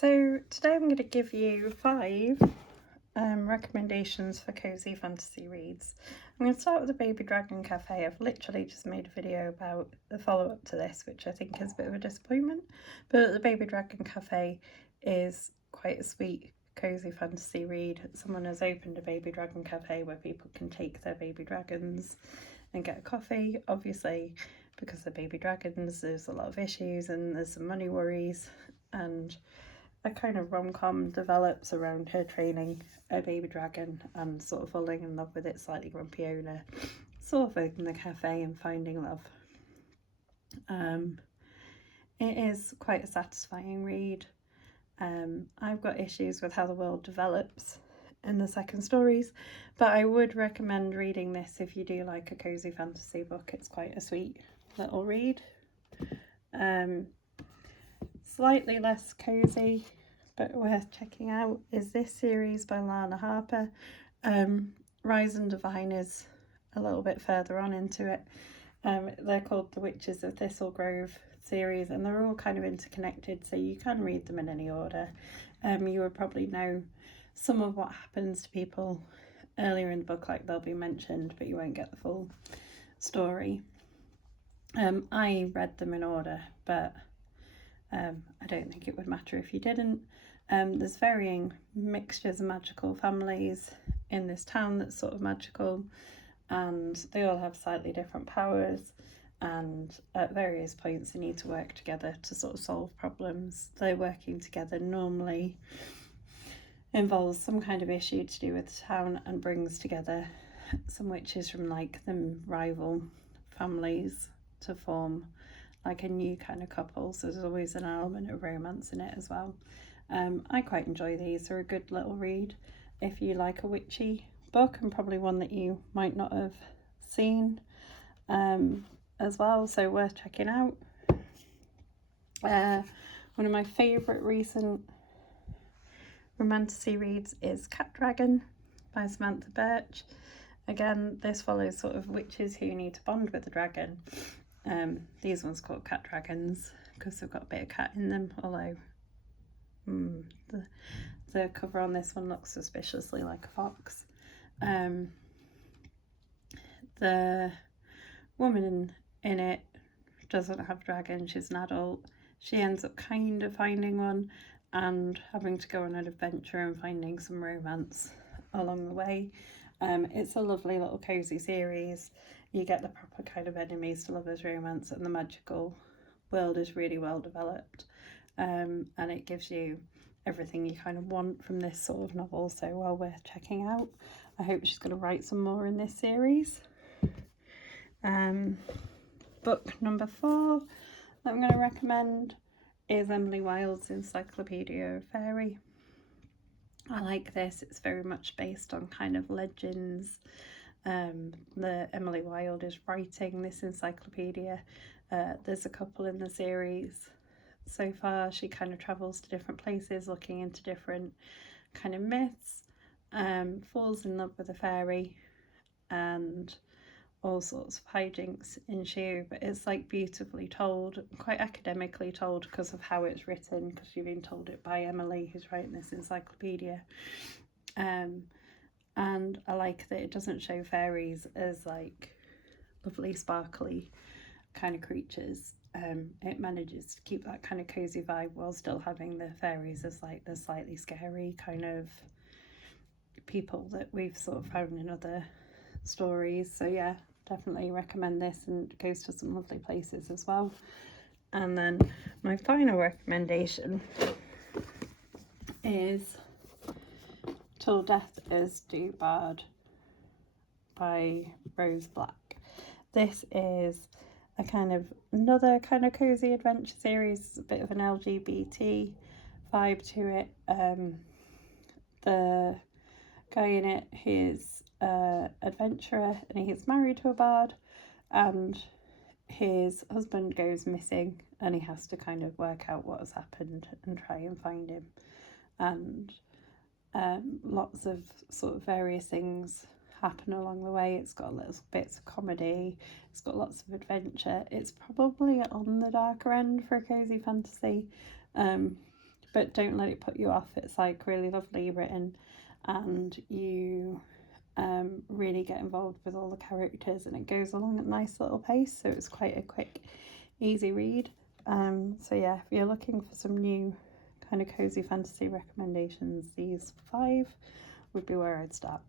So today I'm going to give you 5 recommendations for cosy fantasy reads. I'm going to start with the Baby Dragon Cafe. I've literally just made a video about the follow-up to this, which I think is a bit of a disappointment, but the Baby Dragon Cafe is quite a sweet cosy fantasy read. Someone has opened a Baby Dragon Cafe where people can take their baby dragons and get a coffee. Obviously, because they're baby dragons, there's a lot of issues and there's some money worries, and a kind of rom-com develops around her training a baby dragon and sort of falling in love with its slightly grumpy owner, sort of opening the cafe and finding love. It is quite a satisfying read. I've got issues with how the world develops in the second stories, but I would recommend reading this if you do like a cosy fantasy book. It's quite a sweet little read. Slightly less cosy but worth checking out is this series by Lana Harper. Rise and Divine is a little bit further on into it. They're called the Witches of Thistlegrove series, and they're all kind of interconnected, so you can read them in any order. You would probably know some of what happens to people earlier in the book, like they'll be mentioned, but you won't get the full story. I read them in order, but I don't think it would matter if you didn't. There's varying mixtures of magical families in this town that's sort of magical, and they all have slightly different powers, and at various points they need to work together to sort of solve problems. They're working together normally involves some kind of issue to do with the town and brings together some witches from like the rival families to form like a new kind of couple, so there's always an element of romance in it as well. I quite enjoy these. They're a good little read if you like a witchy book, and probably one that you might not have seen as well, so worth checking out. One of my favourite recent romantasy reads is Cat Dragon by Samantha Birch. Again, this follows sort of witches who need to bond with the dragon. These ones called cat dragons because they've got a bit of cat in them, although the cover on this one looks suspiciously like a fox. The woman in it doesn't have dragons, she's an adult. She ends up kind of finding one and having to go on an adventure and finding some romance along the way. It's a lovely little cosy series. You get the proper kind of enemies to lovers romance, and the magical world is really well developed, and it gives you everything you kind of want from this sort of novel, so well worth checking out. I hope she's going to write some more in this series. Book number 4 that I'm going to recommend is Emily Wilde's Encyclopedia of Fairy. I like this. It's very much based on kind of legends. Emily Wilde is writing this encyclopedia. There's a couple in the series so far. She kind of travels to different places looking into different kind of myths, falls in love with a fairy, and all sorts of hijinks ensue, but it's like beautifully told, quite academically told because of how it's written, because you've been told it by Emily, who's writing this encyclopedia. And I like that it doesn't show fairies as like lovely sparkly kind of creatures. It manages to keep that kind of cozy vibe while still having the fairies as like the slightly scary kind of people that we've sort of found in other stories. So yeah, definitely recommend this, and it goes to some lovely places as well. And then my final recommendation is Till Death Us Do Bard by Rose Black. This is a kind of another kind of cozy adventure series, a bit of an LGBT vibe to it. The guy in it, he's adventurer and he's married to a bard, and his husband goes missing and he has to kind of work out what has happened and try and find him, and lots of sort of various things happen along the way. It's got little bits of comedy, it's got lots of adventure. It's probably on the darker end for a cozy fantasy. but don't let it put you off. It's like really lovely written, and you really get involved with all the characters, and it goes along at a nice little pace, so it's quite a quick, easy read. So yeah, if you're looking for some new kind of cozy fantasy recommendations, these 5 would be where I'd start.